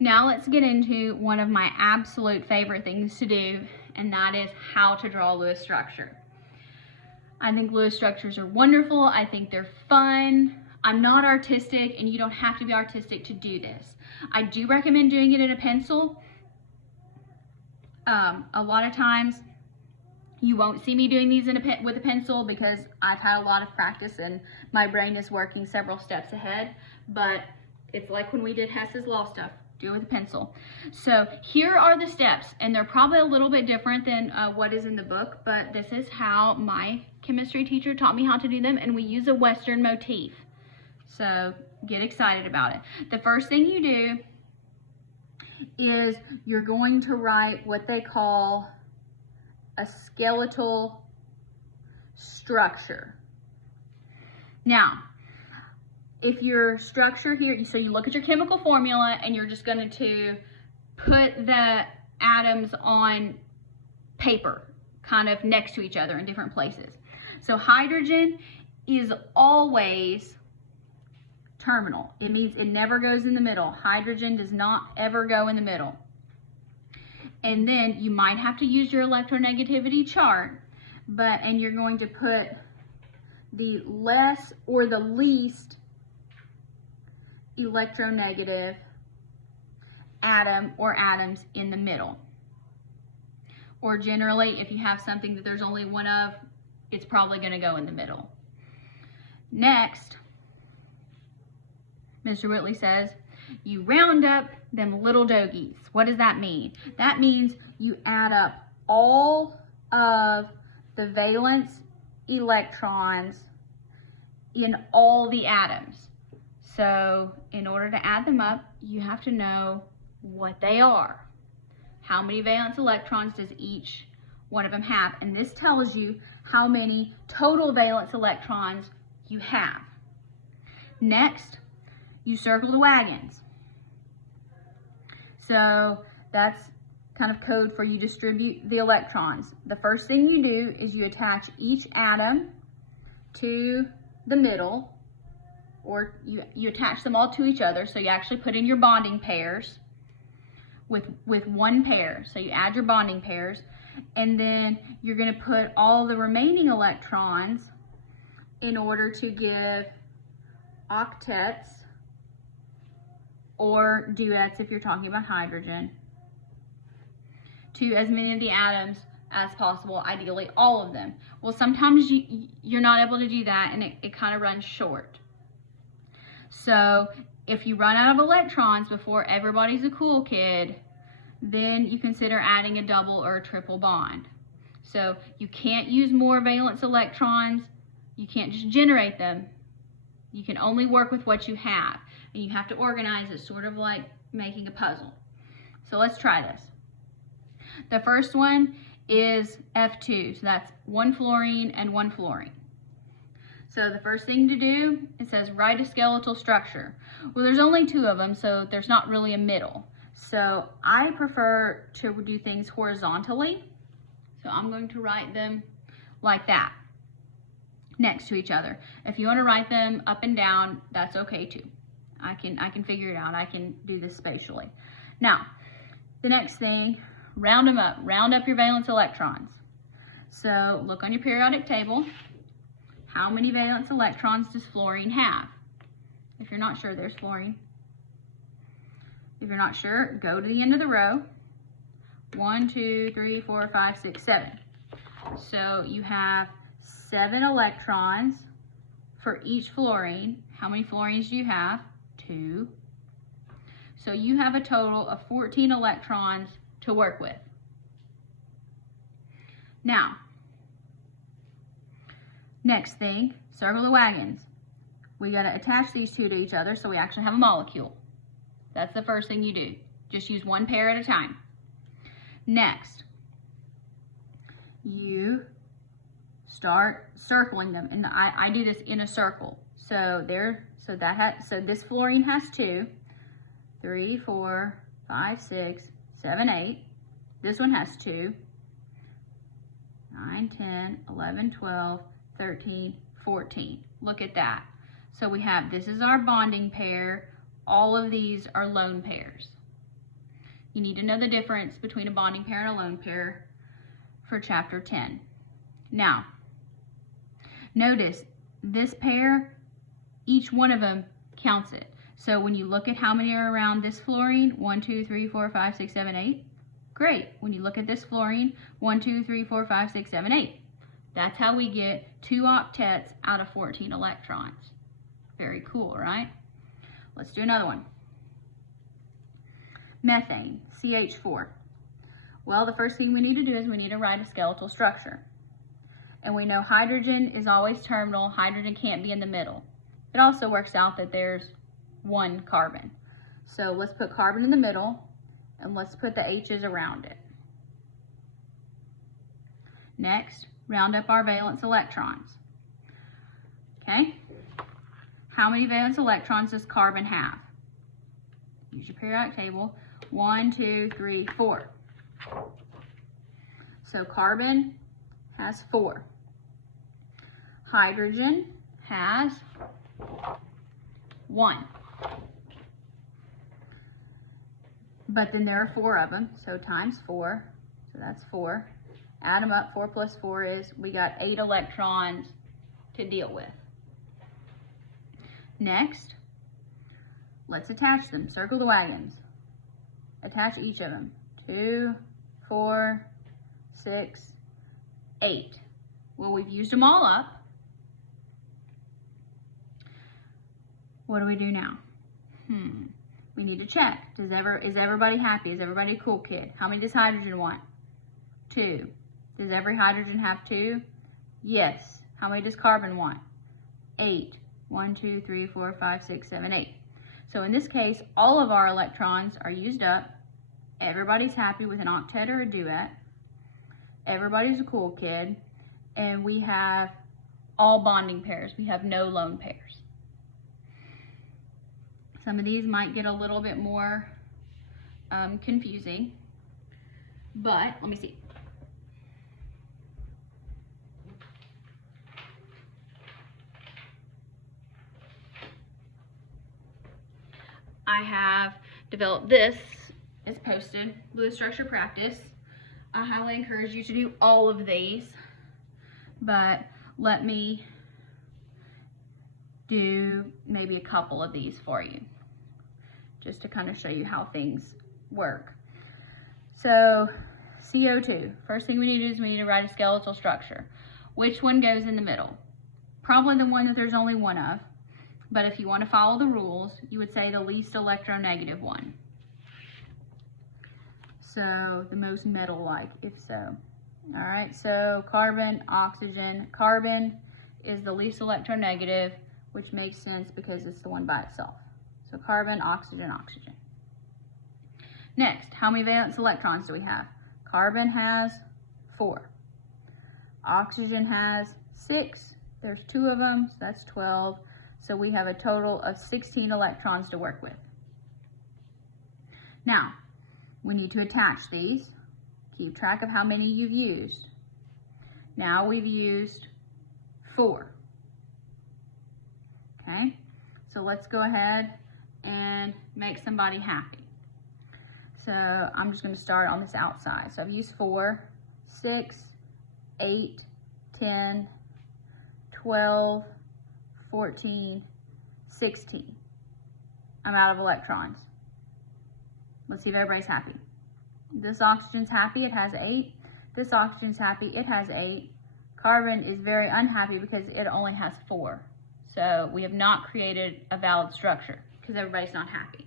Now let's get into one of my absolute favorite things to do, and that is how to draw Lewis structure. I think Lewis structures are wonderful. I think they're fun. I'm not artistic, and you don't have to be artistic to do this. I do recommend doing it in a pencil. A lot of times you won't see me doing these with a pencil because I've had a lot of practice and my brain is working several steps ahead, but it's like when we did Hess's Law stuff, do it with a pencil. So here are the steps, and they're probably a little bit different than what is in the book, but this is how my chemistry teacher taught me how to do them, and we use a Western motif. So get excited about it. The first thing you do is you're going to write what they call a skeletal structure. Now, if your structure here, so you look at your chemical formula and you're just going to put the atoms on paper, kind of next to each other in different places. So hydrogen is always terminal. It means it never goes in the middle. Hydrogen does not ever go in the middle. And then you might have to use your electronegativity chart, and you're going to put the less or the least electronegative atom or atoms in the middle. Or generally, if you have something that there's only one of, it's probably going to go in the middle. Next, Mr. Whitley says, you round up them little dogies. What does that mean? That means you add up all of the valence electrons in all the atoms. So in order to add them up, you have to know what they are. How many valence electrons does each one of them have? And this tells you how many total valence electrons you have. Next, you circle the wagons. So that's kind of code for you distribute the electrons. The first thing you do is you attach each atom to the middle, or you attach them all to each other. So you actually put in your bonding pairs with one pair. So you add your bonding pairs, and then you're going to put all the remaining electrons in order to give octets or duets if you're talking about hydrogen, to as many of the atoms as possible, ideally all of them. Well, sometimes you're not able to do that, and it kind of runs short. So if you run out of electrons before everybody's a cool kid, then you consider adding a double or a triple bond. So you can't use more valence electrons. You can't just generate them. You can only work with what you have, and you have to organize it, sort of like making a puzzle. So let's try this. The first one is F2, so that's 1 fluorine and 1 fluorine. So the first thing to do, it says write a skeletal structure. Well, there's only 2 of them, so there's not really a middle. So I prefer to do things horizontally. So I'm going to write them like that, next to each other. If you want to write them up and down, that's okay too. I can figure it out. I can do this spatially. Now, the next thing, round them up. Round up your valence electrons. So look on your periodic table. How many valence electrons does fluorine have? If you're not sure, there's fluorine. If you're not sure, go to the end of the row. 1, 2, 3, 4, 5, 6, 7. So you have 7 electrons for each fluorine. How many fluorines do you have? 2. So you have a total of 14 electrons to work with. Now, next thing, circle the wagons. We got to attach these 2 to each other so we actually have a molecule. That's the first thing you do. Just use 1 pair at a time. Next, you start circling them, and I do this in a circle. So this fluorine has 2, 3, 4, 5, 6, 7, 8. This one has 2, 9, 10, 11, 12, 13, 14. Look at that. So we have, this is our bonding pair. All of these are lone pairs. You need to know the difference between a bonding pair and a lone pair for chapter 10. Now, notice this pair, each one of them counts it. So when you look at how many are around this fluorine, 1, 2, 3, 4, 5, 6, 7, 8, great. When you look at this fluorine, 1, 2, 3, 4, 5, 6, 7, 8. That's how we get 2 octets out of 14 electrons. Very cool, right? Let's do another one. Methane, Ch4. Well, the first thing we need to do is we need to write a skeletal structure. And we know hydrogen is always terminal. Hydrogen can't be in the middle. It also works out that there's 1 carbon. So let's put carbon in the middle, and let's put the H's around it. Next, round up our valence electrons. Okay? How many valence electrons does carbon have? Use your periodic table. 1, 2, 3, 4. So carbon has 4. Hydrogen has 1. But then there are 4 of them, so times 4, so that's 4. Add them up, 4 plus 4 is, we got 8 electrons to deal with. Next, let's attach them. Circle the wagons. Attach each of them. 2, 4, 6, 8. Well, we've used them all up. What do we do now? We need to check. Is everybody happy? Is everybody a cool kid? How many does hydrogen want? 2. Does every hydrogen have 2? Yes. How many does carbon want? 8. 1, 2, 3, 4, 5, 6, 7, 8. So in this case, all of our electrons are used up. Everybody's happy with an octet or a duet. Everybody's a cool kid. And we have all bonding pairs. We have no lone pairs. Some of these might get a little bit more confusing, but let me see. I have developed this. It's posted, Blue Structure Practice. I highly encourage you to do all of these, but let me do maybe a couple of these for you, just to kind of show you how things work. So CO2, first thing we need to do is we need to write a skeletal structure. Which one goes in the middle? Probably the one that there's only one of, but if you want to follow the rules, you would say the least electronegative one. So the most metal-like, if so. All right, so carbon, oxygen. Carbon is the least electronegative, which makes sense because it's the one by itself. So carbon, oxygen, oxygen. Next, how many valence electrons do we have? Carbon has 4. Oxygen has 6. There's 2 of them, so that's 12. So we have a total of 16 electrons to work with. Now, we need to attach these. Keep track of how many you've used. Now we've used 4. Okay, so let's go ahead and make somebody happy. So I'm just going to start on this outside. So I've used 4, 6, 8, 10, 12, 14, 16. I'm out of electrons. Let's see if everybody's happy. This oxygen's happy, it has 8. This oxygen's happy, it has 8. Carbon is very unhappy because it only has 4. So we have not created a valid structure because everybody's not happy.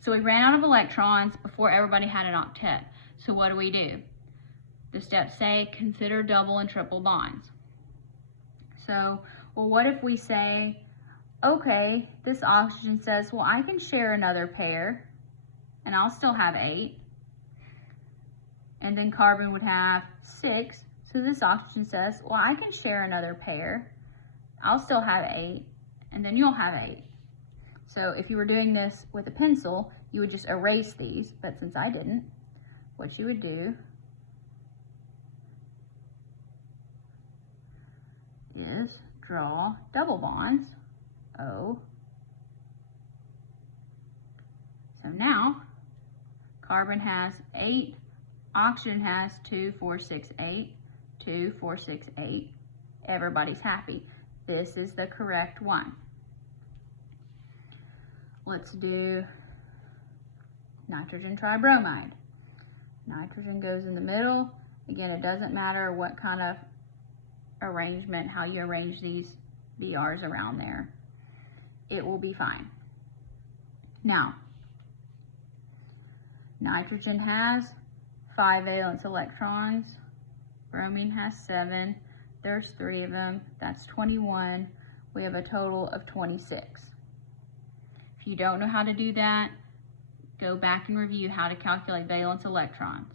So we ran out of electrons before everybody had an octet. So what do? The steps say consider double and triple bonds. So, well, what if we say, okay, this oxygen says, well, I can share another pair and I'll still have 8. And then carbon would have 6. So this oxygen says, well, I can share another pair. I'll still have 8, and then you'll have 8. So if you were doing this with a pencil, you would just erase these, but since I didn't, what you would do is draw double bonds, O. So now, Carbon has 8. Oxygen has 2, 4, 6, 8. 2, 4, 6, 8. Everybody's happy. This is the correct one. Let's do nitrogen tribromide. Nitrogen goes in the middle. Again, it doesn't matter what kind of arrangement, how you arrange these BRs around there. It will be fine. Now, nitrogen has 5 valence electrons. Bromine has 7. There's 3 of them. That's 21. We have a total of 26. If you don't know how to do that, go back and review how to calculate valence electrons.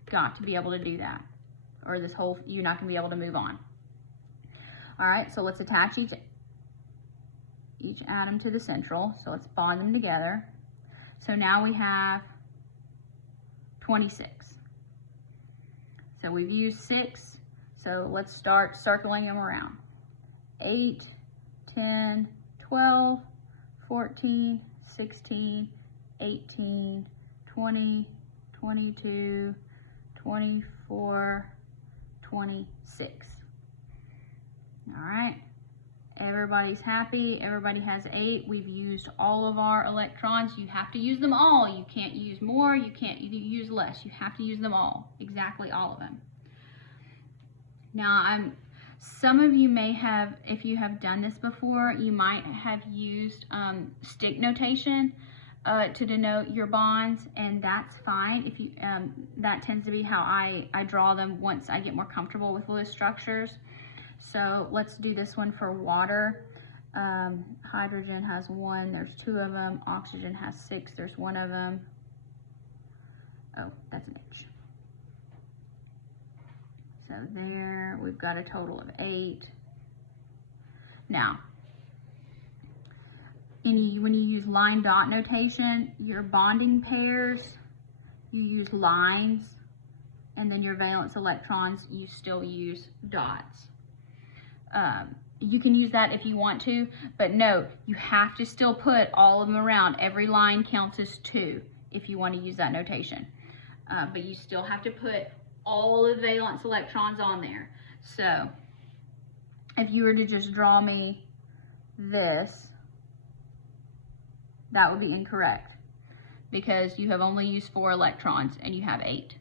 You've got to be able to do that, or this whole, you're not going to be able to move on. All right, so let's attach each atom to the central. So let's bond them together. So now we have 26. So we've used 6. So let's start circling them around. 8, 10, 12, 14, 16, 18, 20, 22, 24, 26. All right, everybody's happy. Everybody has 8. We've used all of our electrons. You have to use them all. You can't use more. You can't use less. You have to use them all, exactly all of them. Now, some of you may have, if you have done this before, you might have used stick notation to denote your bonds, and that's fine. If you that tends to be how I draw them once I get more comfortable with Lewis structures. So let's do this one for water. Hydrogen has 1, there's 2 of them. Oxygen has 6, there's 1 of them. Oh, that's an H. So there, we've got a total of 8. Now, when you use line dot notation, your bonding pairs, you use lines, and then your valence electrons, you still use dots. You can use that if you want to, but no, you have to still put all of them around. Every line counts as 2 if you want to use that notation. But you still have to put all of the valence electrons on there. So if you were to just draw me this, that would be incorrect because you have only used 4 electrons and you have 8.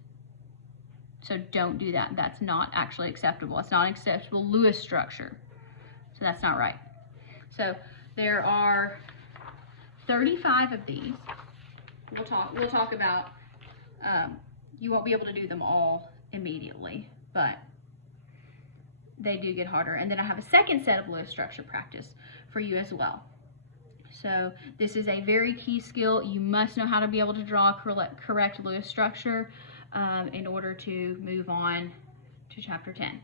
So don't do that. That's not actually acceptable. It's not an acceptable Lewis structure. So that's not right. So there are 35 of these. We'll talk about, you won't be able to do them all immediately, but they do get harder. And then I have a second set of Lewis structure practice for you as well. So this is a very key skill. You must know how to be able to draw a correct Lewis structure in order to move on to chapter 10.